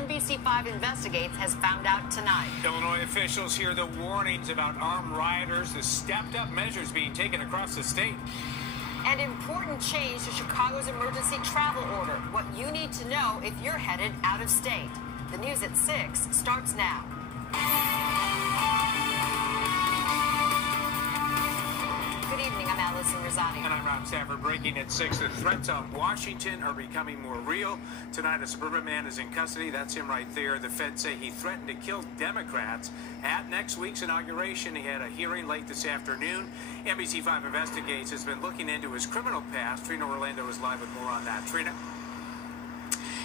NBC5 Investigates has found out tonight. Illinois officials hear the warnings about armed rioters, the stepped-up measures being taken across the state. An important change to Chicago's emergency travel order. What you need to know if you're headed out of state. The news at 6 starts now. Good evening, I'm Allison Rosati. And I'm Rob Stafford. Breaking at 6. The threats on Washington are becoming more real. Tonight, a suburban man is in custody. That's him right there. The feds say he threatened to kill Democrats at next week's inauguration. He had a hearing late this afternoon. NBC5 Investigates has been looking into his criminal past. Trina Orlando is live with more on that. Trina?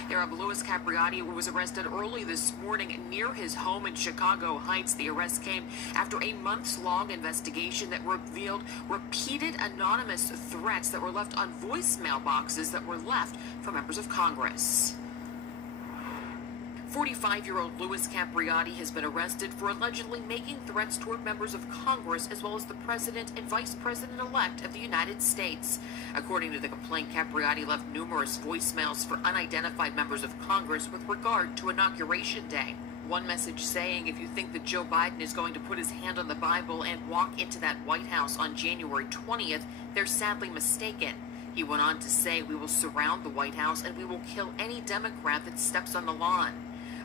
Arab Louis Capriati was arrested early this morning near his home in Chicago Heights. The arrest came after a months-long investigation that revealed repeated anonymous threats that were left on voicemail boxes that were left from members of Congress. 45-year-old Louis Capriati has been arrested for allegedly making threats toward members of Congress as well as the President and Vice President-elect of the United States. According to the complaint, Capriati left numerous voicemails for unidentified members of Congress with regard to Inauguration Day. One message saying, if you think that Joe Biden is going to put his hand on the Bible and walk into that White House on January 20th, they're sadly mistaken. He went on to say, we will surround the White House and we will kill any Democrat that steps on the lawn.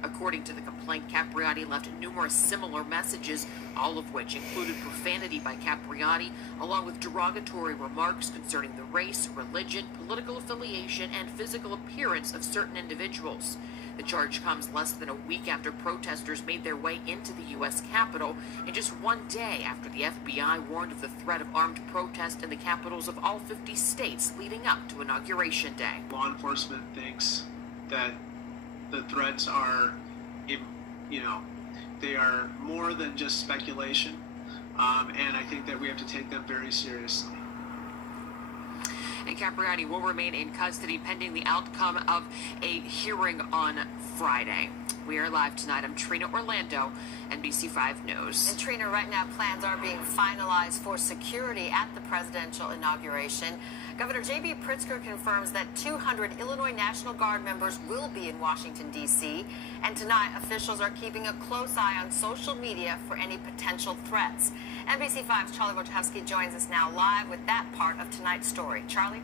According to the complaint, Capriati left numerous similar messages, all of which included profanity by Capriati, along with derogatory remarks concerning the race, religion, political affiliation, and physical appearance of certain individuals. The charge comes less than a week after protesters made their way into the U.S. Capitol, and just one day after the FBI warned of the threat of armed protest in the capitals of all 50 states leading up to Inauguration Day. Law enforcement thinks that the threats are, they are more than just speculation, and I think that we have to take them very seriously. And Capriati will remain in custody pending the outcome of a hearing on Friday. We are live tonight. I'm Trina Orlando, NBC5 News. And Trina, right now plans are being finalized for security at the presidential inauguration. Governor J.B. Pritzker confirms that 200 Illinois National Guard members will be in Washington, D.C. And tonight, officials are keeping a close eye on social media for any potential threats. NBC5's Charlie Wojciechowski joins us now live with that part of tonight's story. Charlie?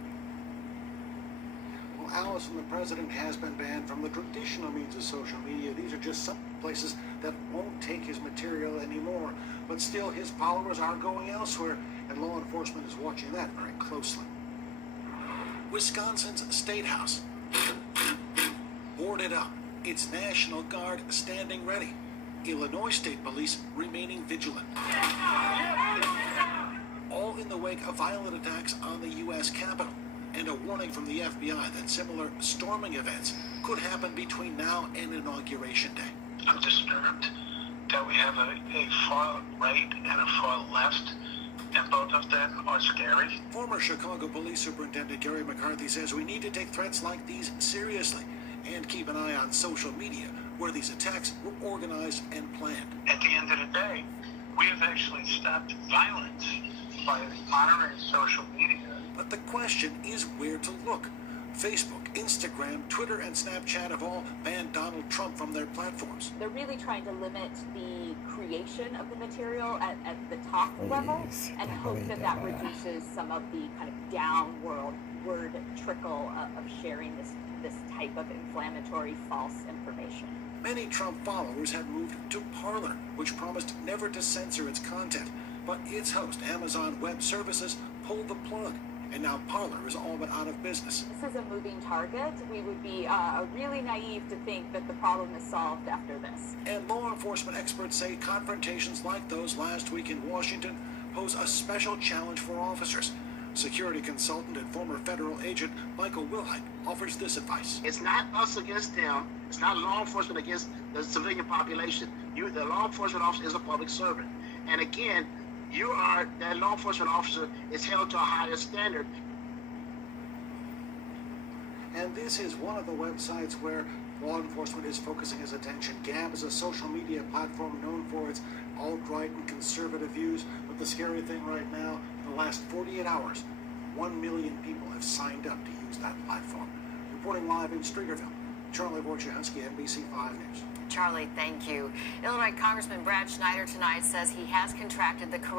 Well, Allison, the president has been banned from the traditional means of social media. These are just some places that won't take his material anymore. But still, his followers are going elsewhere, and law enforcement is watching that very closely. Wisconsin's State House, boarded up, its National Guard standing ready. Illinois State Police remaining vigilant. All in the wake of violent attacks on the U.S. Capitol, and a warning from the FBI that similar storming events could happen between now and Inauguration Day. I'm disturbed that we have a far right and a far left, and both of them are scary. Former Chicago Police Superintendent Gary McCarthy says we need to take threats like these seriously and keep an eye on social media where these attacks were organized and planned. At the end of the day, we have actually stopped violence by monitoring social media. But the question is where to look. Facebook, Instagram, Twitter, and Snapchat have all banned Donald Trump from their platforms. They're really trying to limit the creation of the material at the top level and hope that that reduces some of the kind of downward trickle of sharing this type of inflammatory false information. Many Trump followers have moved to Parler, which promised never to censor its content. But its host, Amazon Web Services, pulled the plug. And now Parler is all but out of business. This is a moving target. We would be really naive to think that the problem is solved after this. And law enforcement experts say confrontations like those last week in Washington pose a special challenge for officers. Security consultant and former federal agent Michael Wilhite offers this advice. It's not us against them. It's not law enforcement against the civilian population. The law enforcement officer is a public servant. And again, that law enforcement officer is held to a higher standard. And this is one of the websites where law enforcement is focusing its attention. Gab is a social media platform known for its alt-right and conservative views. But the scary thing right now, in the last 48 hours, 1 million people have signed up to use that platform. Reporting live in Streeterville, Charlie Wojciechowski, NBC 5 News. Charlie, thank you. Illinois Congressman Brad Schneider tonight says he has contracted the